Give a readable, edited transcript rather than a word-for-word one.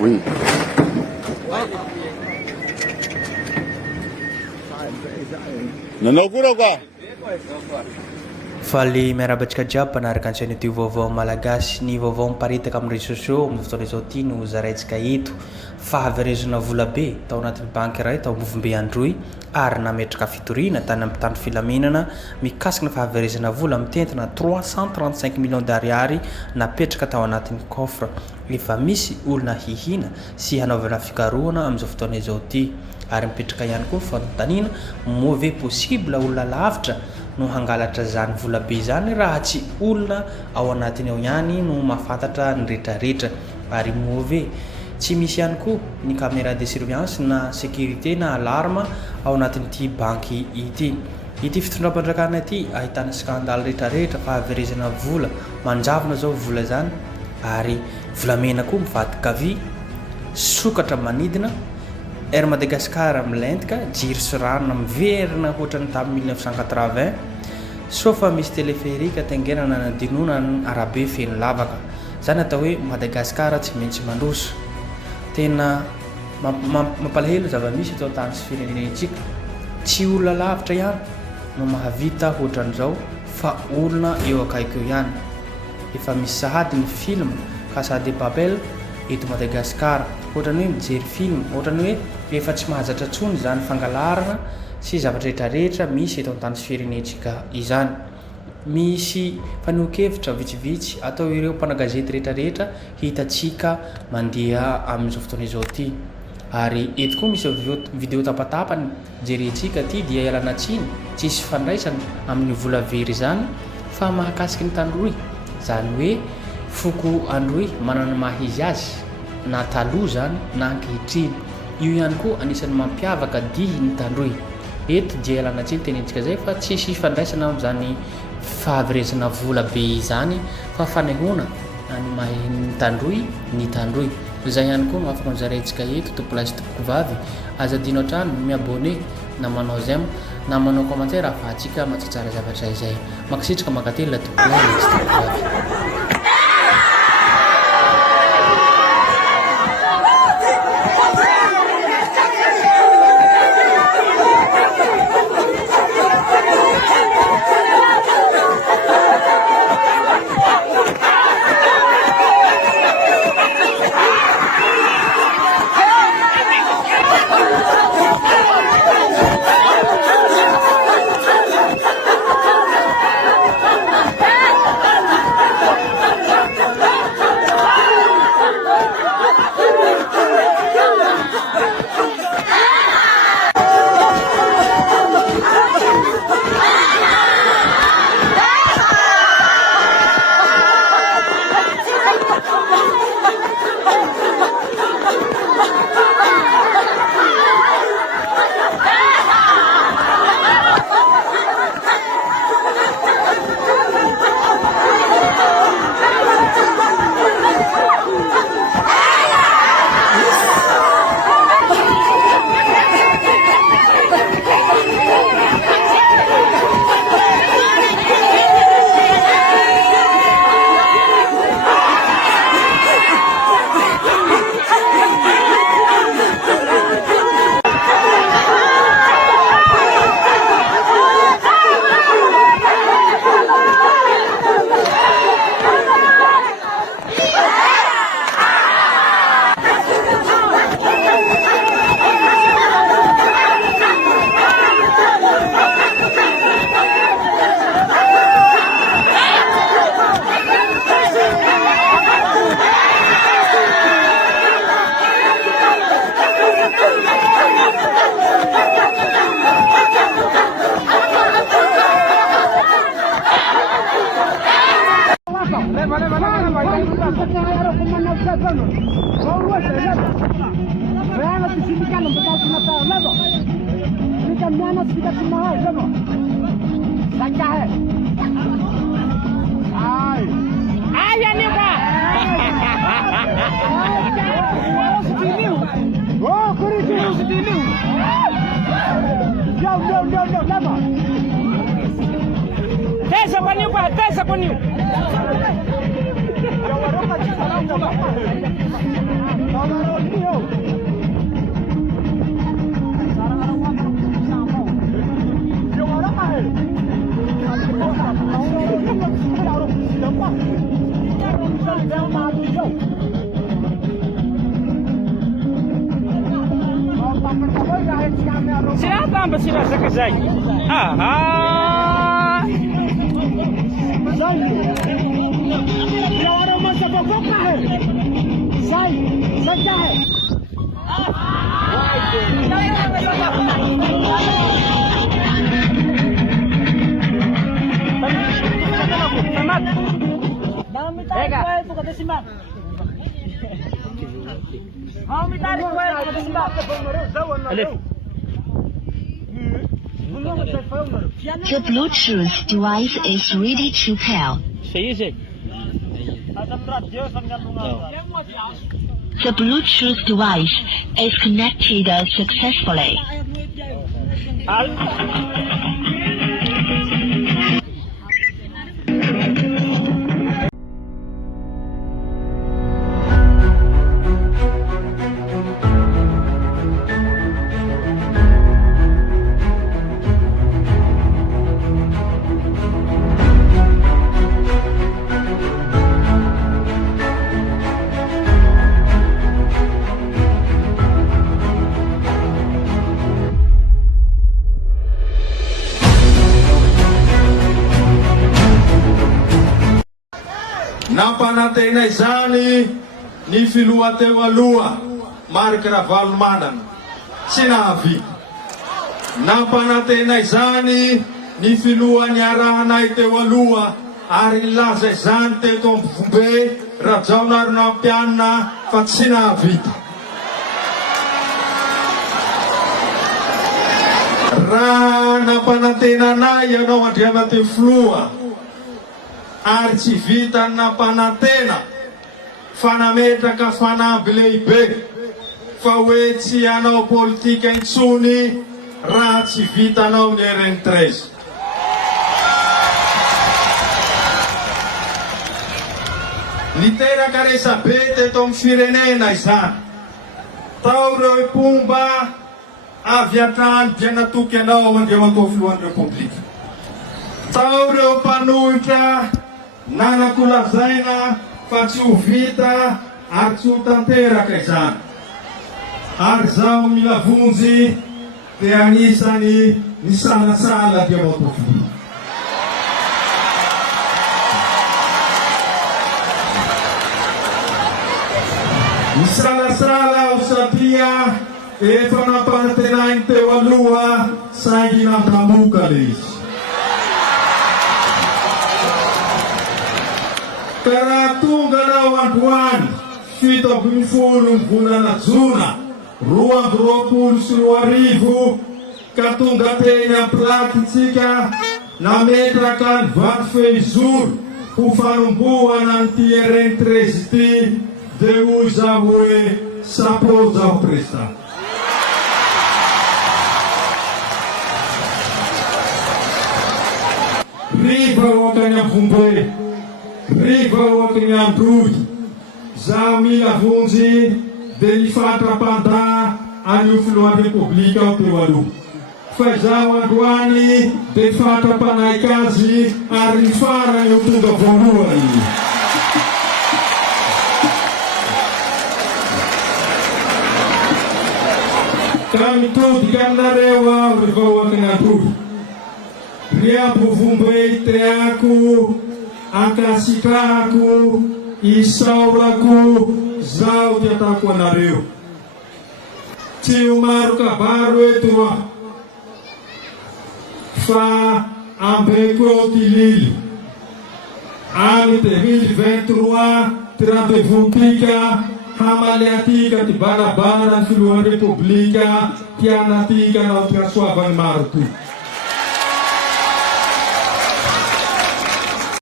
Oui. Nanao koa ka? Faly miarabatsika jiaby mpanaraka antsika an'ity vaovao malagasy. Ny vaovao miparitaka amin'ny réseaux sociaux amin'ny fotoana izao ity no zaraintsika eto. Fahaverezana vola be tao anatin'ny banky iray tao Movombe Androy ary nametraka fitoriana tany amin'ny tany filaminana mikasika ny fahaverezana vola mitentina 335 millions d'ariary napetraka tao anatin'ny coffre. Efa misy olona hihina sy hanaovana fikarohana amin'izao fotoana izao ity ary mipetraka ihany koa fanontaniana mauvais possible olona lavitra no hangalatra zany vola be zany raha tsy olona ao anatiny ao ihany no mahafantatra ny rehetrarehetra ary mauvais tsy misy ihany koa ny caméra de surveillance na sécurité na alarme ao anatin'ity banky ity. Ity fitondram-pandrakana ity ahitana scandale rehetrarehetra fahaverezana vola manjavona zao vola zany ary volamena koa mivadika avy sokatra manidina Air Madagascar milentika jiro sy rano miverina ohatrany tamin'ny 1980 sauf misy téléphérique tengenana nadinona ny arabe feno lavaka zany atao hoe Madagascar tsy maintsy mandroso. Tena mampalahelo zava-misy atao tany sy firenenetsika tsy olona lavitra ihany no mahavita ohatran'izao fa olona eo akaiky eo ihany. Efa misy sahady ny film Casa de Papel eto Madagascar ohatrany hoe mijery film ohatrany hoe efa tsy mahazatra tsony zany fangalarana sy zavatra rehetrarehetra misy eto an-tany sy firenentsika izany. Misy faneho-kevitra vitsivitsy atao ireo mpanagazety rehetrarehetra hitatsika mandeha amin'izao fotoana izao ity ary eto koa misy vidéo tapatapany jerentsika ity dia ialana tsiny tsisy fandraisana amin'ny vola very zany fa mahakasiky ny tandroy zany hoe foko androy manana mahizy azy na taloha zany na ankehitriny. Io ihany koa anisan'ny mampiavaka dihy ny tandroy. Eto dia ialana tsiny tenentsika zay fa tsisy fandraisana amin'izany fahaverezana vola be izany fa fanehoana ny mahay ny tandroy. Izay ihany koa no afaka nizaraintsika eto tompolazy tompoko vavy azadino hatrany miabone na manao j'aime na manao commentaire ahafahantsika matsatsara zavatra izay makasitraka makatelina tompolazy tompoko vavy. Pesa kwa niu. Siapa ang basira sa kasay? Aha! Sai! Orang masa bokok lah. Sai, saja. Selamat. Mau minta kuel tu kata simak. Mau minta kuel tu kata simak. Alif. The Bluetooth device is ready to pair. The Bluetooth device is connected successfully. Nampanantena izany ny filoha teo aloha Marc Ravalomanana tsy nahavita. Nampanantena izany ny filohan'ny arahanay teo aloha ary nilaza izany teto Ambovombe Rajaonary Nampianina fa tsy nahavita. Raha nampanantena anay ianao Andriamateo Filoha ary tsy vita nampanantena fa nametraka fanamby lehibe fa hoe tsy hanao politika intsony raha tsy vitanao ny RN13. Niteraka resabe teto amin'ny firenena izany. Tao reo mpomba avy hatrany dia natoky anao Andriamateo Filohan'ny Repoblika. Tao reo mpanohitra nanakolazaina fa tsy ho vita ary tsy ho tanteraka izany. Ary zaho mila vonjy dia anisany nisalasala Andriamateo Filoha. Nisalasala aho satria efa nampanantenainy teo aloha saingy nambramoka le izy. Karaha tonga nao androany 17 volana Jona 2024 ka tonga teny ampilatitsika nametraka ny vato fehizoro ho fanombohana ny RN13 ity dia hoy zaho hoe chapeau zaho président. Riva ohatrany Ambovombe, riva ohatrany Ambroy, zaho mila vonjy dia nifatrapandà an'io Filohan'ny Repoblika aho teo aloha. Fa izaho androany dia fatrapanaiky azy ary ny farany ho tonga voalohany. Ka mitodika aminareo aho rehefa ohatrany Ambroy. Ry Ambovombe itreako, ankasitrahako, isaorako, zaho ty atako anareo. Tsy ho maro kabaro eto aho, fa ambeko eo ty lily. Any 2023 ty randevotika hamaleatika ty barabara ny Filohan'ny Repoblika ty anatika nao ty kasoavany maro ty.